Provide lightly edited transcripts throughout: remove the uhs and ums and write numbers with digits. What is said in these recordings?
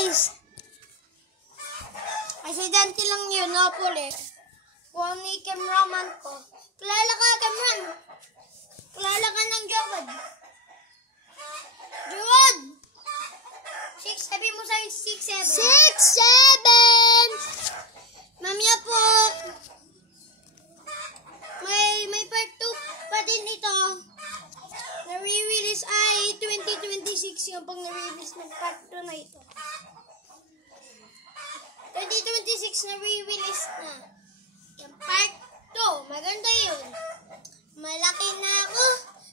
guys. Aksidente lang yun, Napoli. Kuha ni cameraman ko. Kilala ka, cameraman. Kilala ka ng Jawad. Jawad! 6, sabi mo sa'yo, 6, 7. Mamaya po. May part 2 pa din ito. Na-release ay 2026 yung pang na-release ng part 2 na ito. 2026 na-release na. Yung part 2. Maganda yun. Malaki na ako.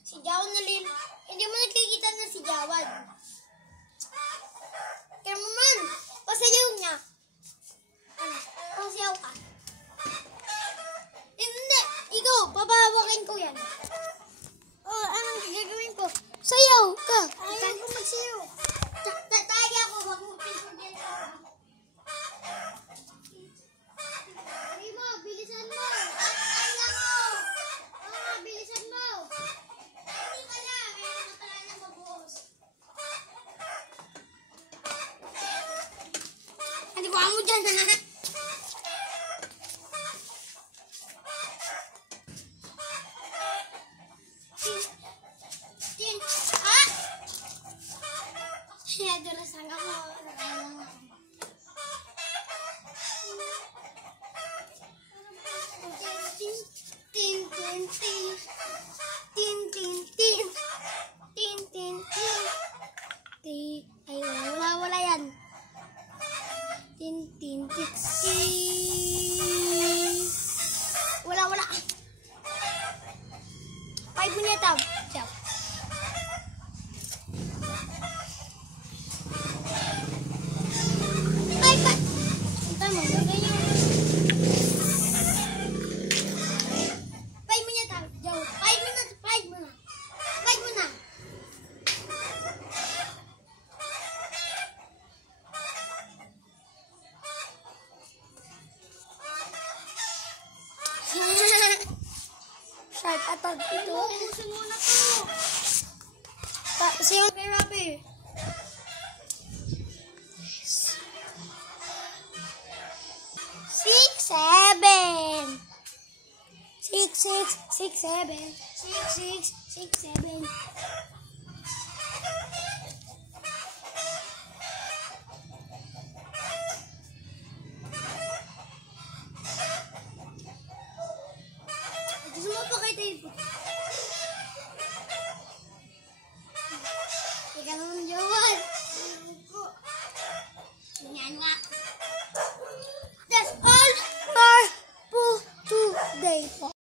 Si Jawad hindi mo nakikita na si Jawad. Cameraman, pasayaw niya. Ano? Pasayaw ka. Hindi. Ikaw, pabahawakin ko yan. Oh, anong gagawin ko? Sayaw ka. Ayaw ko magsayaw. Tataya ko. Wag mo pinsunin ko. Ay mo, bilisan mo. Ay lang mo. Bilisan mo. Hindi ka na. Mayroon ka pala na mabuhos. Hindi ko amo dyan. Durasan ako. Ay, wala yan. Wala. 5 minutes out. Ciao. Shark attack ito. Ubusin mo na to. Kasi yung kay Robby. 6, 7. 6, 7. Gusto mo pa kayo tayo? Ikaw naman, Jawad. Yan nga. That's all for today.